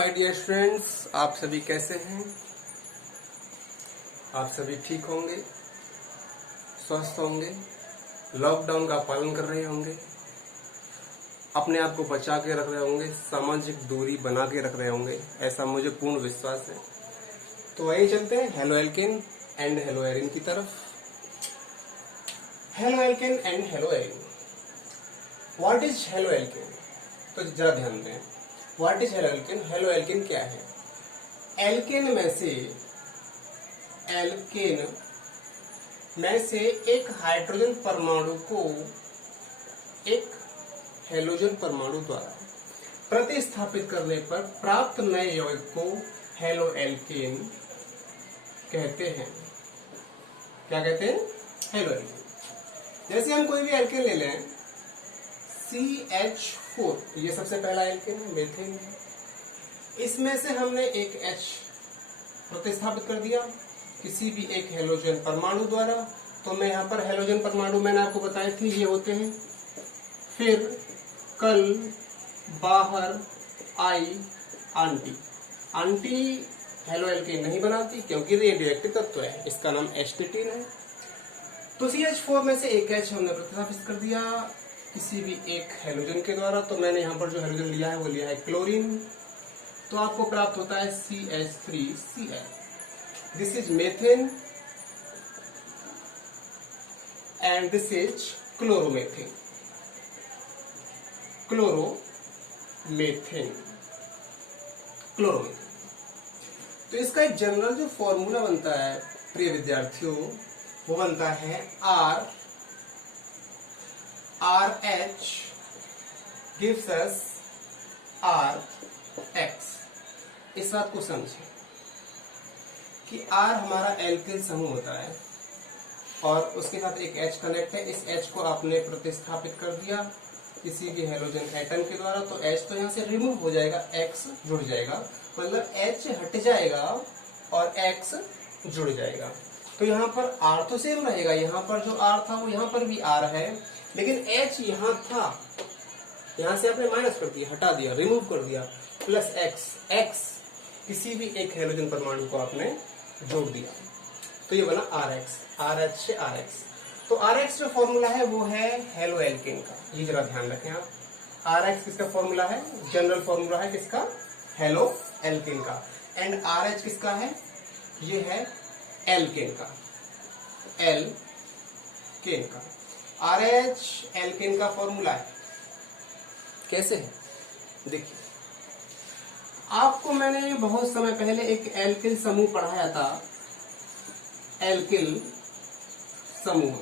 My dear friends, आप सभी कैसे हैं? आप सभी ठीक होंगे, स्वस्थ होंगे, लॉकडाउन का पालन कर रहे होंगे, अपने आप को बचा के रख रहे होंगे, सामाजिक दूरी बना के रख रहे होंगे, ऐसा मुझे पूर्ण विश्वास है। तो वही चलते हैं hello alkane and hello arene की तरफ। Hello alkane and hello Erin, what is halo alkane? तो जरा ध्यान दें, what is halo alkane? Halo alkane क्या है? एल्केन में से एक हाइड्रोजन परमाणु को एक हेलोजन परमाणु द्वारा प्रतिस्थापित करने पर प्राप्त नए यौगिक को हेलो एल्केन कहते हैं। क्या कहते हैं? Halo alkane. जैसे हम कोई भी एल्केन ले लें, CH4, ये सबसे पहला एल्केन है, मीथेन है। इसमें से हमने एक H प्रतिस्थापित कर दिया किसी भी एक हेलोजन परमाणु द्वारा। तो मैं यहाँ पर हेलोजन परमाणु मैंने आपको बताए थे, ये होते हैं। फिर कल बाहर आई आंटी हेलो एल्केन नहीं बनाती क्योंकि रेडियोएक्टिव तत्व है, इसका नाम एस्टेटिन है। तो CH4 में से एक H हमने प्रतिस्थापित कर दिया किसी भी एक हेलोजन के द्वारा। तो मैंने यहाँ पर जो हेलोजन लिया है वो लिया है क्लोरीन। तो आपको प्राप्त होता है CH3Cl। This is methane and this is chloromethane. Chloromethane. तो इसका एक जनरल जो फॉर्मूला बनता है प्रिय विद्यार्थियों, वो बनता है RH gives us RX। इस बात को समझें कि R हमारा एल्किल समूह होता है और उसके साथ एक H कनेक्ट है। इस H को आपने प्रतिस्थापित कर दिया किसी भी हेलोजन एटम के द्वारा, तो H तो यहाँ से रिमूव हो जाएगा, X जुड़ जाएगा, मतलब H हट जाएगा और X जुड़ जाएगा। तो यहाँ पर R तो सेम रहेगा, यहाँ पर जो R था वो यहाँ पर भी R है, लेकिन H यहाँ था, यहाँ से आपने माइनस कर दिया, हटा दिया, रिमूव कर दिया, प्लस X किसी भी एक हेलोजन परमाणु को आपने जोड़ दिया, तो ये बना RH। RH से RX। तो RX जो फॉर्मूला है वो है हेलो एल्केन का, ये जरा ध्यान रखें आप। RX किसका फॉर्मूला है? जनरल फॉर्मूला है किसका? हेलो एल्केन का। एंड RH किसका है? ये है एल्केन का। एल्केन का RH एल्केन का फॉर्मूला है। कैसे है देखिए, आपको मैंने बहुत समय पहले एक एल्किल समूह पढ़ाया था, एल्किल समूह,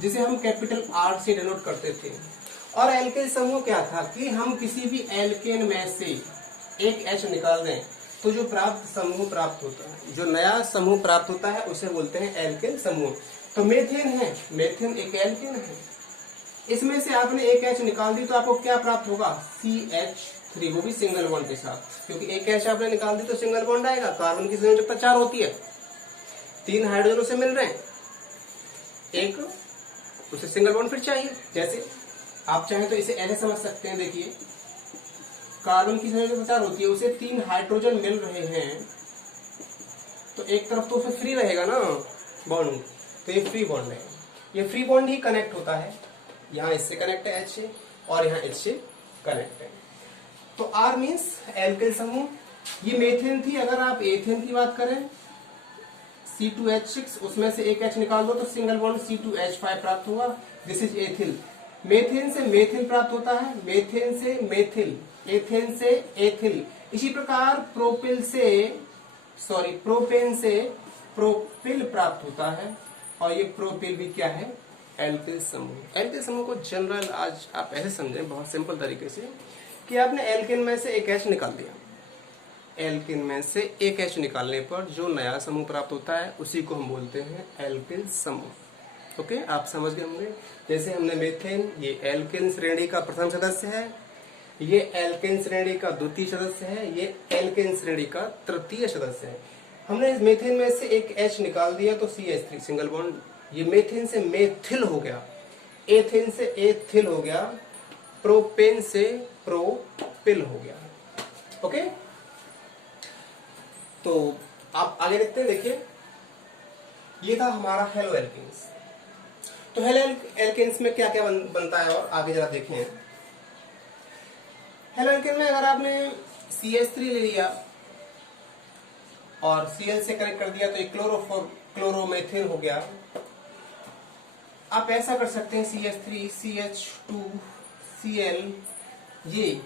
जिसे हम कैपिटल R से डिनोट करते थे। और एल्किल समूह क्या था कि हम किसी भी एल्केन में से एक H निकाल दें तो जो प्राप्त समूह प्राप्त होता है, जो नया समूह प्राप्त होता है, उसे बोलते हैं एल्किल समूह। तो मेथेन है, मेथेन एक एल्केन है, इसमें से आपने एक H निकाल दी तो आपको क्या प्राप्त होगा? CH3, वो भी सिंगल बॉन्ड के साथ, क्योंकि एक H आपने निकाल दी तो सिंगल बॉन्ड आएगा। कार्बन की संयोजकता 4 होती है, 3 हाइड्रोजनों से मिल रहे हैं, एक उसे सिंगल बॉन्ड फिर चाहिए। जैसे आप चाहें तो इसे ऐसे समझ सकते हैं, देखिए कार्बन की संयोजकता 4 होती है, उसे 3 हाइड्रोजन मिल रहे हैं, तो एक तरफ तो उसे फ्री रहेगा ना बॉन्ड, तो ये फ्री बॉन्ड है, ये फ्री बॉन्ड ही कनेक्ट होता है। यहाँ इससे कनेक्ट है H से और यहाँ H से कनेक्ट है। तो R मीन्स एल्किल समूह। ये मेथेन थी। अगर आप एथेन की बात करें, C2H6, उसमें से एक H निकाल दो तो सिंगल बॉन्ड C2H5 प्राप्त होगा। This is ethyl. मेथेन से मेथिल प्राप्त होता है, मेथेन से मेथिल, एथेन से एथिल। इसी प्रकार प्रोपेन से प्रोपिल प्राप्त होता है, और ये प्रोपिल भी क्या है? एल्किल समूह। एल्किल समूह को जनरल आज आप ऐसे समझें बहुत सिंपल तरीके से कि आपने एल्केन में से एक H निकाल दिया, एल्केन में से एक H निकालने पर जो नया समूह प्राप्त होता है उसी को हम बोलते हैं एल्किल समूह। ओके, आप समझ गए होंगे। जैसे हमने मेथेन, ये एल्केन श्रेणी का प्रथम सदस्य है, ये एल्केन श्रेणी का द्वितीय सदस्य है, ये एल्केन श्रेणी का तृतीय सदस्य है। हमने इस मेथेन में से एक H निकाल दिया तो CH3 सिंगल बॉन्ड, ये मेथेन से मेथिल हो गया, एथेन से एथिल हो गया, प्रोपेन से प्रोपिल हो गया। ओके, तो आप आगे देखते हैं, देखिए ये था हमारा हेलो एल्केन्स। तो हेलो एल्केन्स में क्या क्या बनता है और आगे जरा देखें। हेलो एल्केन में अगर आपने CH3 ले लिया और Cl से कनेक्ट कर दिया तो एक क्लोरोमेथिन हो गया। आप ऐसा कर सकते हैं CH3 CH2 Cl, ये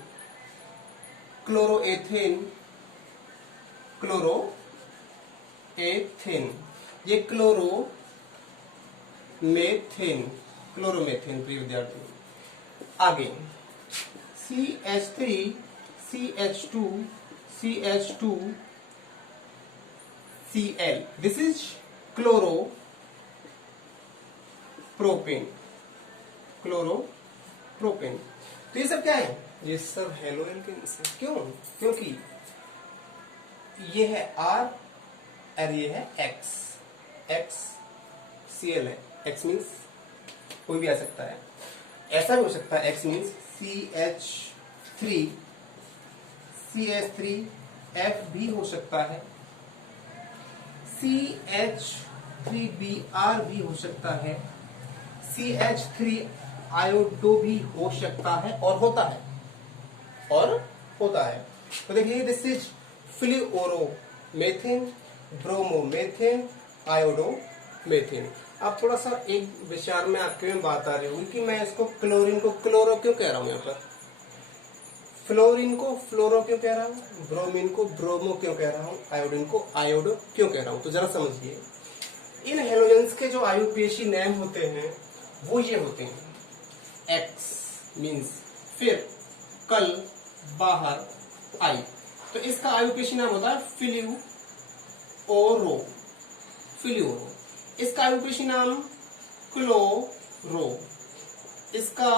क्लोरोएथिन ये क्लोरोमेथिन प्रिय विद्यार्थी। आगे CH3 CH2 CH2 Cl, this is chloropropane. तो ये सब क्या है? ये सब हेलो एल्केन्स है। क्यों? क्योंकि ये है R और ये है X Cl है। X मीन्स कोई भी आ सकता है, ऐसा भी हो सकता है। X मीन्स CH3F भी हो सकता है, CH3Br भी हो सकता है, CH3 आयोडो भी हो सकता है और होता है। तो देखिए दिस इज फ्लुओरोमेथिन, ब्रोमोमेथिन, आयोडोमेथिन। अब थोड़ा सा एक विचार में आपके में बात आ रही होगी कि मैं इसको क्लोरीन को क्लोरो क्यों कह रहा हूं, यहाँ पर फ्लोरीन को फ्लोरो क्यों कह रहा हूं, ब्रोमीन को ब्रोमो क्यों कह रहा हूं, आयोडीन को आयोडो क्यों कह रहा हूं। तो जरा समझिए, इन हेलोजेंस के जो आयुपेशी नाम होते हैं वो ये होते हैं। एक्स मीन्स फिर, कल, बाहर, आई। तो इसका आयुपेशी नाम होता है फ्लुओरो। इसका आयुपेशी नाम क्लोरो, इसका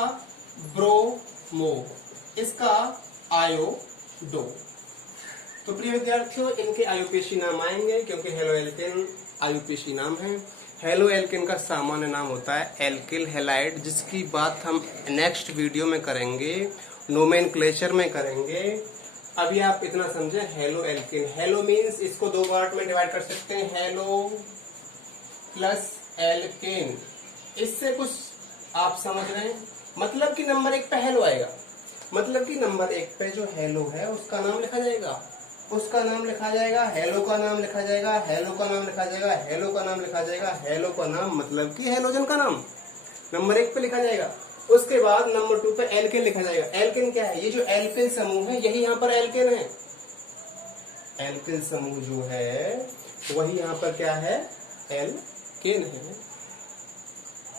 ब्रोमो, इसका आयोडो। तो प्रिय विद्यार्थियों, इनके आयुपेशी नाम आएंगे क्योंकि हेलो एल्केन आयुपेशी नाम है। हेलो एल्केन का सामान्य नाम होता है एल्किल हैलाइड, जिसकी बात हम नेक्स्ट वीडियो में करेंगे, नोमेनक्लेचर में करेंगे। अभी आप इतना समझें, हेलो एल्केन, हेलो मीन्स इसको दो पार्ट में डिवाइड कर सकते हैं, हेलो प्लस एल्केन। इससे कुछ आप समझ रहे हैं, मतलब कि नंबर 1 पे हेलो आएगा, मतलब कि नंबर 1 पे जो हेलो है उसका नाम लिखा जाएगा, हेलो का नाम लिखा जाएगा, हेलो का नाम लिखा जाएगा, हेलो का नाम लिखा जाएगा, हेलो का नाम मतलब कि हेलोजन का नाम नंबर 1 पे लिखा जाएगा। उसके बाद नंबर 2 पे एल्केन लिखा जाएगा। एल्केन क्या है? ये जो एल्किल समूह है यही यहाँ पर एल्केन है। एल्किल समूह जो है वही यहाँ पर क्या है? एल्केन है।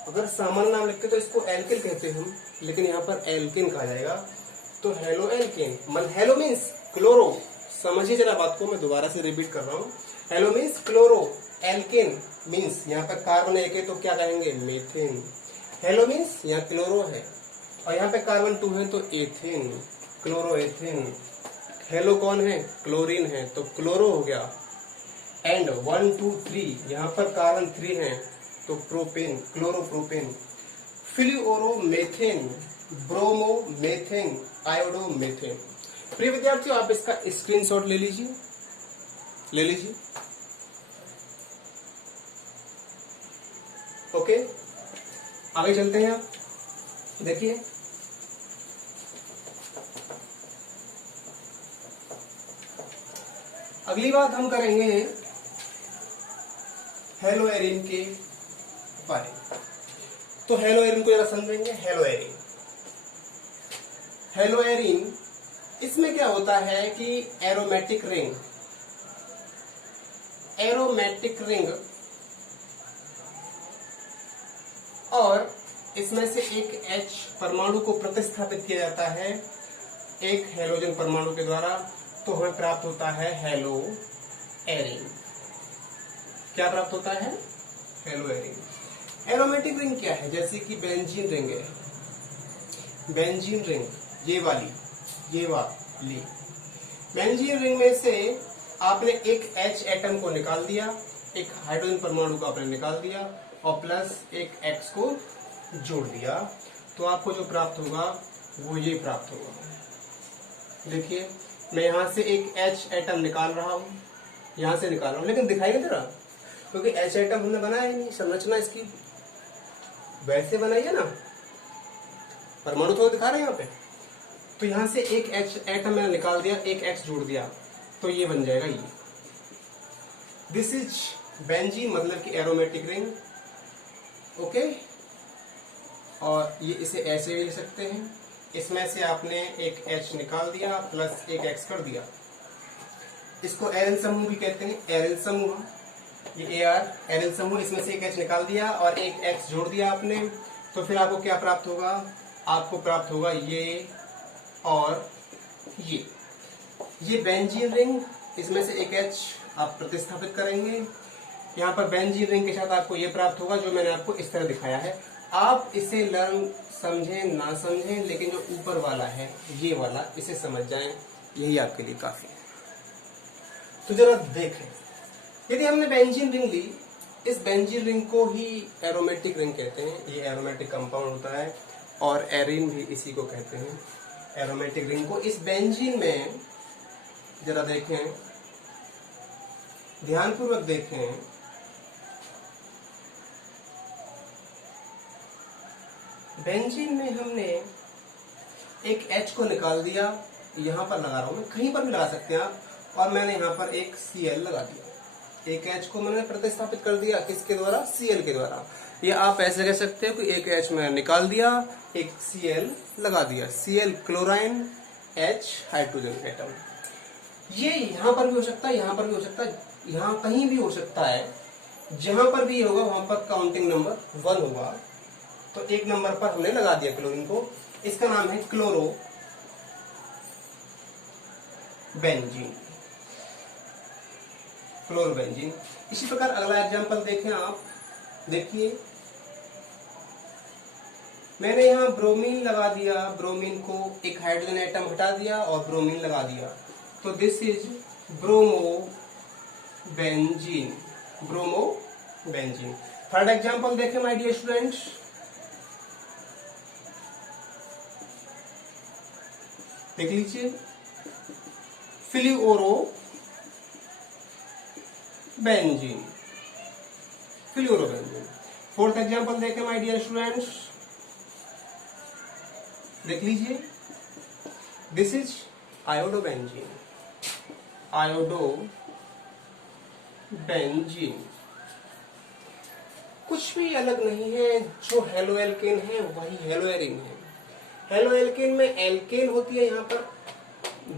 अगर सामान्य नाम लिखते तो इसको एल्किल कहते हम, लेकिन यहाँ पर एल्केन कहा जाएगा। तो halo alkane, hello means chloro. समझिए जरा बात को, मैं दोबारा से रिपीट कर रहा हूँ। Halo means chloro, alkane means यहाँ पर कार्बन एक है तो क्या कहेंगे? मीथेन। हेलो मीन्स यहाँ क्लोरो है और यहाँ पे कार्बन 2 है तो एथेन, क्लोरोएथेन। हेलो कौन है? क्लोरीन है तो क्लोरो हो गया। एंड 1 2 3 यहाँ पर कार्बन 3 है तो प्रोपेन, क्लोरोप्रोपेन। फ्लुओरोमेथेन, ब्रोमोमेथेन, आयोडोमेथेन। प्रिय विद्यार्थियों, आप इसका स्क्रीनशॉट ले लीजिए। ओके, आगे चलते हैं। आप देखिए, अगली बात हम करेंगे हेलो एरिन के बारे में। तो हेलो एरिन को जरा समझेंगे। हेलो एरिन, इसमें क्या होता है कि एरोमेटिक रिंग और इसमें से एक H परमाणु को प्रतिस्थापित किया जाता है एक हेलोजन परमाणु के द्वारा, तो हमें प्राप्त होता है हेलो एरिन। क्या प्राप्त होता है? Hello Erin. एरोमेटिक रिंग क्या है? जैसे कि बेंजीन रिंग है, बेंजीन रिंग ये वाली बेंजीन रिंग में से आपने एक H एटम को निकाल दिया, एक हाइड्रोजन परमाणु को आपने निकाल दिया और प्लस एक X को जोड़ दिया, तो आपको जो प्राप्त होगा वो ये प्राप्त होगा। देखिए, मैं यहां से एक H एटम निकाल रहा हूं यहां से निकाल रहा हूं, लेकिन दिखाई नहीं दे रहा क्योंकि एच आइटम हमने बनाया ही नहीं। संरचना इसकी वैसे बनाई है ना, परमाणु तो दिखा रहे हैं यहाँ पे। तो यहां से एक एच एटम मैंने निकाल दिया, एक एक्स जोड़ दिया, तो ये बन जाएगा ये। दिस इज बेंजीन, मतलब कि एरोमेटिक रिंग। ओके, और ये इसे ऐसे भी लिख सकते हैं, इसमें से आपने एक एच निकाल दिया प्लस एक एक्स कर दिया। इसको एरिल समूह भी कहते हैं, एरिल समूह, ये ए आर एरिल समूह। इसमें से एक एच निकाल दिया और एक एक्स जोड़ दिया आपने, तो फिर आपको क्या प्राप्त होगा? आपको प्राप्त होगा ये और ये बेंजीन रिंग। इसमें से एक एच आप प्रतिस्थापित करेंगे, यहाँ पर बेंजीन रिंग के साथ आपको ये प्राप्त होगा जो मैंने आपको इस तरह दिखाया है। आप इसे लर्न समझें ना समझें, लेकिन जो ऊपर वाला है ये वाला, इसे समझ जाएं, यही आपके लिए काफी है। तो जरा देखें, यदि हमने बेंजीन रिंग ली, इस बेंजीन रिंग को ही एरोमेटिक रिंग कहते हैं। ये एरोमेटिक कंपाउंड होता है और एरिन भी इसी को कहते हैं, एरोमेटिक रिंग को। इस बेंजीन में जरा देखें, ध्यानपूर्वक देखें, बेंजीन में हमने एक H को निकाल दिया, यहां पर लगा रहा हूं मैं, कहीं पर भी लगा सकते हैं आप, और मैंने यहां पर एक Cl लगा दिया। एक H को मैंने प्रतिस्थापित कर दिया, किसके द्वारा? Cl के द्वारा। या आप ऐसे कह सकते हो कि एक H मैंने निकाल दिया, एक Cl लगा दिया, Cl chlorine, H hydrogen atom. ये यहां पर भी हो सकता है, यहां पर भी हो सकता है, यहां कहीं भी हो सकता है। जहां पर भी होगा वहां पर काउंटिंग नंबर 1 होगा। तो एक नंबर पर हमने लगा दिया क्लोरीन को, इसका नाम है क्लोरो बेंजीन, क्लोरोबेंजीन। इसी प्रकार अगला एग्जांपल देखें आप, देखिए मैंने यहाँ ब्रोमीन लगा दिया, ब्रोमीन को एक हाइड्रोजन एटम हटा दिया और ब्रोमीन लगा दिया, तो this is bromo benzene, bromo benzene. Third example देखें माय डियर स्टूडेंट्स, देख लीजिए, फ्लूओरो बेंजीन, फ्लूओरो बेंजीन। फोर्थ एग्जांपल देखें माय डियर स्टूडेंट्स, देख लीजिए, this is iodo benzene, iodo benzene. कुछ भी अलग नहीं है, जो हेलो एल्केन है वही हेलो एरिन है। हेलो एल्केन में एल्केन होती है यहाँ पर,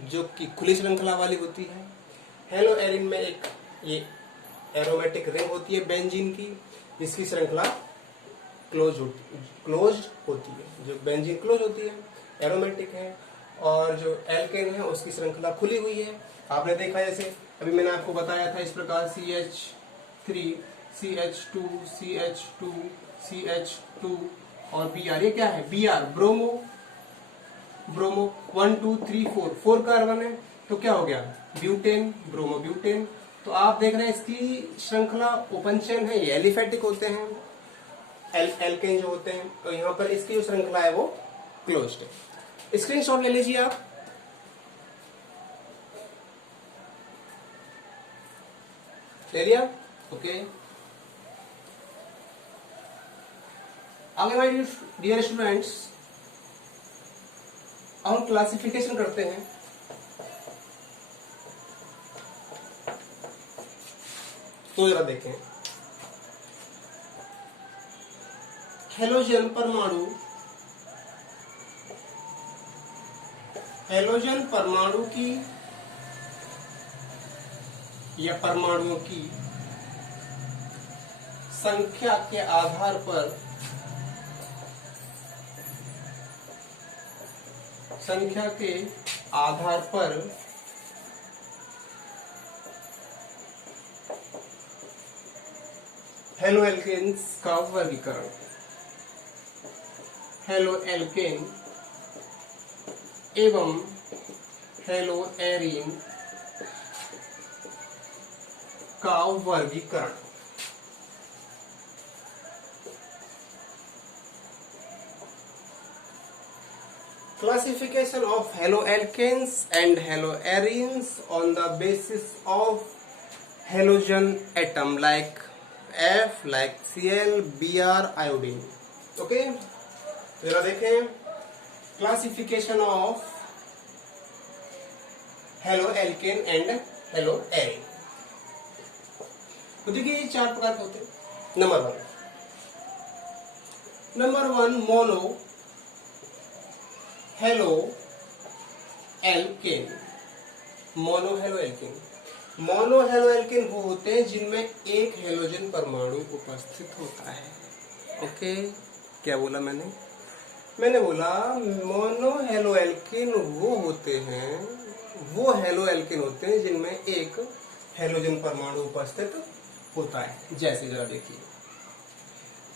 जो कि खुली श्रृंखला वाली होती है। हेलो एरिन में एक ये एरोमेटिक रिंग होती है बेंजीन की, जिसकी श्रृंखला क्लोज होती है। जो बेंजीन क्लोज होती है, एरोमेटिक है, और जो एल्केन है उसकी श्रृंखला खुली हुई है। आपने देखा, जैसे अभी मैंने आपको बताया था, इस प्रकार CH3, CH2, CH2, CH2 और Br। ये क्या है? Br, ब्रोमो, ब्रोमो 1 2 3 4 कार्बन है, तो क्या हो गया? Butane, bromo butane. तो आप देख रहे हैं इसकी श्रृंखला ओपन चेन है, ये एलिफेटिक होते हैं, एल्केन जो होते हैं, तो यहाँ पर इसकी जो श्रृंखला है वो क्लोज्ड है। स्क्रीनशॉट ले लीजिए आप, ले लिया? ओके, आगे माय डियर स्टूडेंट्स, हम क्लासिफिकेशन करते हैं। तो जरा देखें, हेलोजन परमाणु, हेलोजन परमाणु की या परमाणुओं की संख्या के आधार पर, संख्या के आधार पर हेलो एल्केन्स का वर्गीकरण, हेलो एल्केन एवं हेलो एरीन का वर्गीकरण। Classification of haloalkanes and haloarenes on the basis of halogen atom like F, like Cl, Br, iodine. Okay, जरा देखें classification of hello alkane and hello arene. तो देखिए ये 4 प्रकार के होते हैं। Number one mono halo alkane. Mono halo alkane, mono halo alkane वो होते हैं जिनमें एक हेलोजन परमाणु उपस्थित होता है। ओके, क्या बोला मैंने बोला मोनो हेलो एल्केन वो होते हैं, वो हेलो एल्केन होते हैं जिनमें एक हेलोजन परमाणु उपस्थित होता है। जैसे जरा देखिए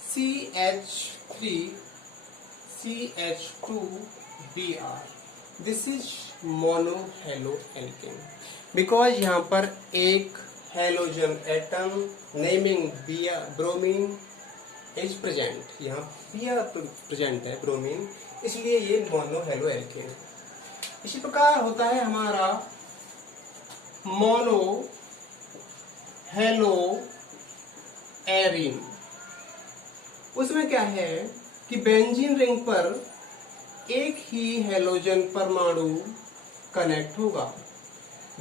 CH3 CH2Br, this is mono halo alkane because यहाँ पर एक halogen atom naming bromine is present. यहाँ Br प्रेजेंट है, ब्रोमीन, इसलिए ये मोनो हेलो एल्केन है। इसी प्रकार होता है हमारा मोनो हेलो एरिन। उसमें क्या है कि बेंजीन रिंग पर एक ही हेलोजन परमाणु कनेक्ट होगा।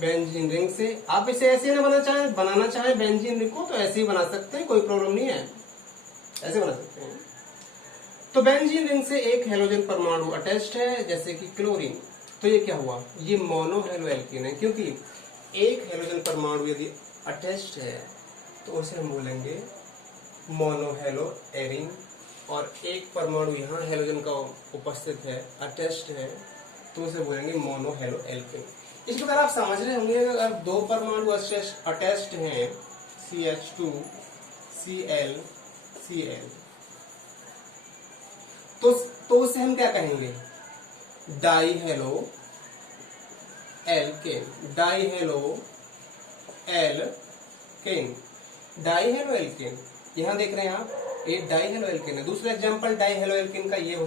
बेंजीन रिंग से आप इसे ऐसे ना बनाना चाहें बेंजीन रिंग को तो ऐसे ही बना सकते हैं, कोई प्रॉब्लम नहीं है, ऐसे बना सकते हैं। तो बेंजीन रिंग से एक हेलोजन परमाणु अटैच्ड है, जैसे कि क्लोरीन। तो ये क्या हुआ, ये मोनो हेलो एल्केन है, क्योंकि एक हेलोजन परमाणु यदि अटैच्ड है तो उसे हम बोलेंगे मोनो हेलो एरिन। और एक परमाणु यहाँ हेलोजन का उपस्थित है, अटैच्ड है, तो उसे बोलेंगे मोनो हेलो एल्केन। इस प्रकार आप समझ रहे होंगे अगर 2 परमाणु अटैच्ड हैं CH2 Cl Cl तो उसे हम क्या कहेंगे, die halo alkane. Die halo alkane, die halo alkane. यहां देख रहे हैं आप, एक डाई हेलो एल्केन है। दूसरा एग्जांपल डाई हेलो एल्केन का ये हो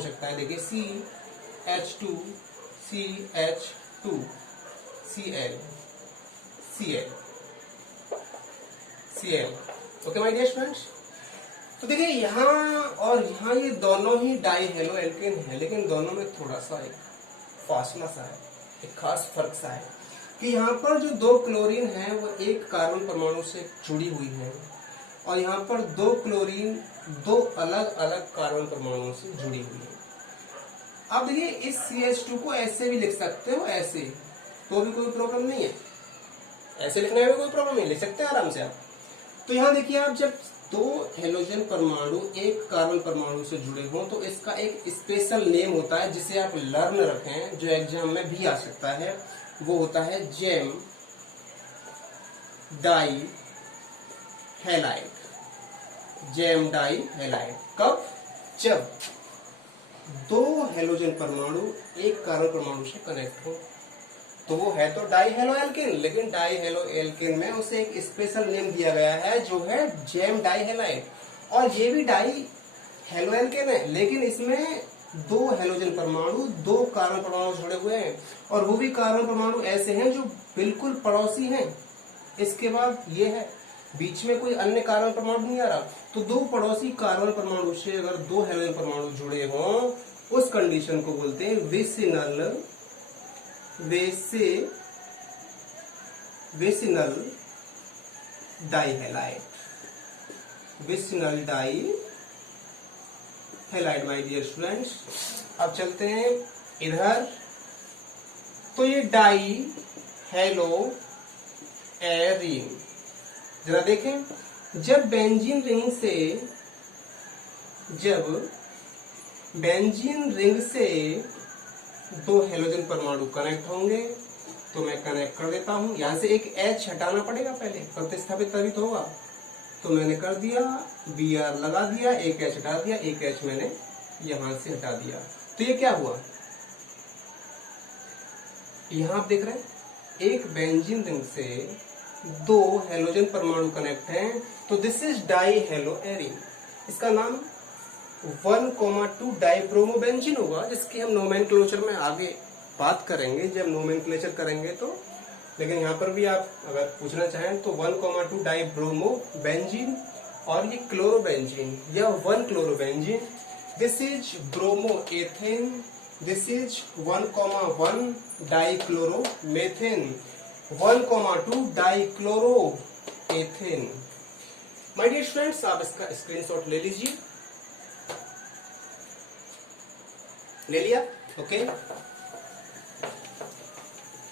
सकता है, देखिए CH2 CH2 Cl Cl Cl। Okay my dear students, तो देखिए यहाँ और यहाँ ये दोनों ही डाई हेलो एल्केन है, लेकिन दोनों में थोड़ा सा एक फासला सा है, एक खास फर्क सा है कि यहाँ पर जो 2 क्लोरीन है वो एक कार्बन परमाणु से जुड़ी हुई है, और यहाँ पर 2 क्लोरीन 2 अलग अलग कार्बन परमाणुओं से जुड़ी हुई है। अब देखिए इस CH2 को ऐसे भी लिख सकते हो, ऐसे तो भी कोई प्रॉब्लम नहीं है, ऐसे लिखने में कोई प्रॉब्लम नहीं, लिख सकते हैं आराम से आप। तो यहाँ देखिए आप जब 2 हेलोजन परमाणु एक कार्बन परमाणु से जुड़े हों तो इसका एक स्पेशल नेम होता है जिसे आप लर्न रखें, जो एग्जाम में भी आ सकता है, वो होता है gem di halide. Gem di halide कब, जब 2 हेलोजन परमाणु एक कार्बन परमाणु से कनेक्ट हो, तो वो है तो डाई हेलो एल्केन, लेकिन डाई हेलो एल्केन में उसे एक स्पेशल नेम दिया गया है जो है जेम डाई हैलाइड। और ये भी डाई हेलो एल्केन है, लेकिन इसमें 2 हेलोजन परमाणु 2 कार्बन परमाणु जुड़े हुए हैं, और वो भी कार्बन परमाणु ऐसे हैं जो बिल्कुल पड़ोसी हैं। इसके बाद ये है, बीच में कोई अन्य कार्बन परमाणु नहीं आ रहा। तो 2 पड़ोसी कार्बन परमाणु से अगर 2 हेलोजन परमाणु जुड़े हों, उस कंडीशन को बोलते हैं वेसिनल डाइहैलाइड। वेसिनल डाइहैलाइड माय डियर स्टूडेंट्स। अब चलते हैं इधर, तो ये डाई हेलो एरिन, जरा देखें, जब बेंजीन रिंग से 2 हेलोजन परमाणु कनेक्ट होंगे, तो मैं कनेक्ट कर देता हूं। यहां से एक H हटाना पड़ेगा, पहले प्रतिस्थापित तभी तो होगा, तो मैंने कर दिया, Br लगा दिया, एक H हटा दिया, एक H मैंने यहां से हटा दिया। तो ये क्या हुआ, यहां आप देख रहे हैं एक बेंजीन रिंग से 2 हेलोजन परमाणु कनेक्ट हैं, तो this is die hello Erin. इसका नाम 1,2 डाइब्रोमोबेंजीन होगा, जिसकी हम नोमेनक्लेचर में आगे बात करेंगे। जब नोमेनक्लेचर करेंगे तो लेकिन यहाँ पर भी आप अगर पूछना चाहें तो 1,2 डाइब्रोमो बेंजीन और ये क्लोरोबेंजीन या 1 chlorobenzene, this is bromo ethane, this is 1,1 dichloromethane, 1,2 dichloro ethane. My dear students, आप इसका स्क्रीनशॉट ले लीजिए। ले लिया? ओके।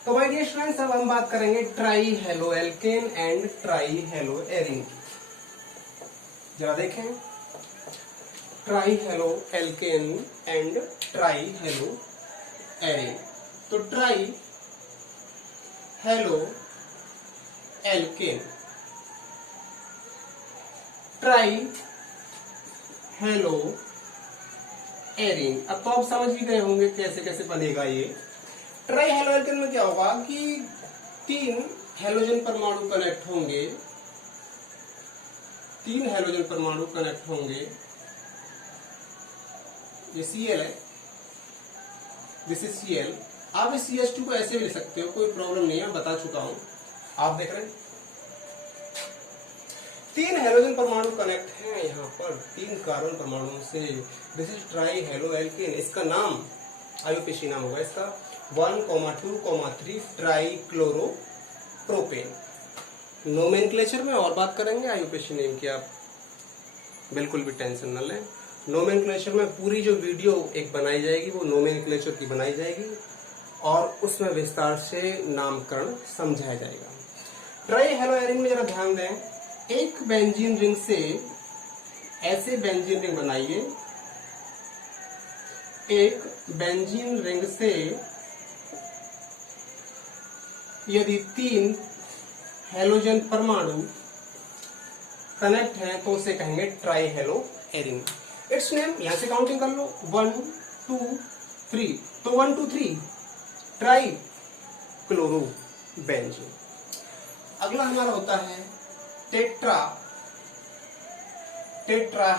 तो माय डियर स्टूडेंट्स, अब हम बात करेंगे tri halo alkane and tri halo arene की। जरा देखें, tri halo alkane and tri halo arene. तो tri halo alkane, tri halo arene. अब तो आप समझ भी गए होंगे कैसे कैसे बनेगा ये। ट्राई हेलो एल्केन में क्या होगा कि 3 हेलोजन परमाणु कनेक्ट होंगे, 3 हेलोजन परमाणु कनेक्ट होंगे। ये Cl है, दिस इज Cl। आप इस CH2 को ऐसे भी लिख सकते हो, कोई प्रॉब्लम नहीं है, बता चुका हूं। आप देख रहे हैं 3 हेलोजन परमाणु कनेक्ट हैं यहाँ पर 3 कार्बन परमाणुओं से। This is try halo alkene. इसका नाम आयुपेशी नाम होगा इसका 1,2,3 ट्राई क्लोरो प्रोपेन। नोमेनक्लेचर में और बात करेंगे आयुपेशी नेम की, आप बिल्कुल भी टेंशन न लें। नोमेनक्लेचर में पूरी जो वीडियो एक बनाई जाएगी वो नोमेनक्लेचर की बनाई जाएगी और उसमें विस्तार से नामकरण समझाया जाएगा। ट्राई हेलो एरिन में जरा ध्यान दें, एक बेंजीन रिंग से ऐसे बेंजीन रिंग बनाइए, एक बेंजीन रिंग से यदि 3 हेलोजन परमाणु कनेक्ट हैं तो उसे कहेंगे try halo Erin. It's name, यहां से काउंटिंग कर लो 1 2 3। तो 1 2 3 ट्राई क्लोरो बेंजीन। अगला हमारा होता है टेट्रा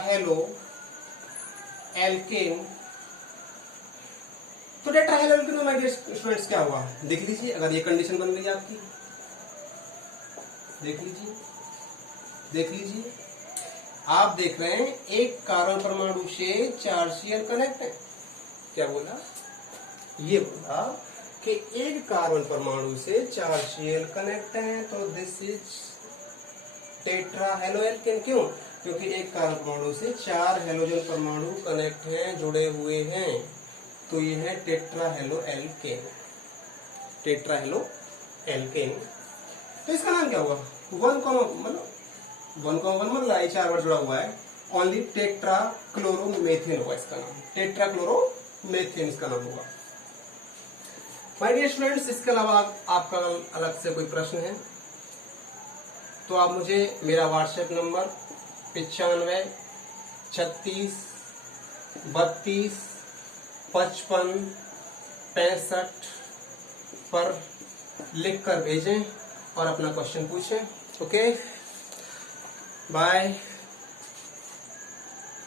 हेलो एल्केन। तो टेट्रा हेलो एल्केन में माय डियर स्टूडेंट्स क्या हुआ, देख लीजिए। अगर ये कंडीशन बन गई आपकी, देख लीजिए, देख लीजिए। आप देख रहे हैं एक कार्बन परमाणु से 4 Cl कनेक्ट है। क्या बोला? ये बोला कि एक कार्बन परमाणु से 4 Cl कनेक्ट है, तो this is tetra halo alkane. क्यों? क्योंकि एक कार्बन परमाणु से 4 हेलोजन परमाणु कनेक्ट हैं, जुड़े हुए हैं, तो ये है tetra halo alkane, tetra halo alkane. तो इसका नाम क्या हुआ? 1,1 मतलब 4 बार जुड़ा हुआ है, ओनली टेट्रा क्लोरोमेथेन होगा इसका नाम, टेट्रा क्लोरोमेथेन इसका नाम होगा। माय डियर स्टूडेंट्स, इसके अलावा आपका अलग से कोई प्रश्न है तो आप मुझे मेरा व्हाट्सएप नंबर 95 36 32 55 65 पर लिख कर भेजें और अपना क्वेश्चन पूछें। Okay, bye.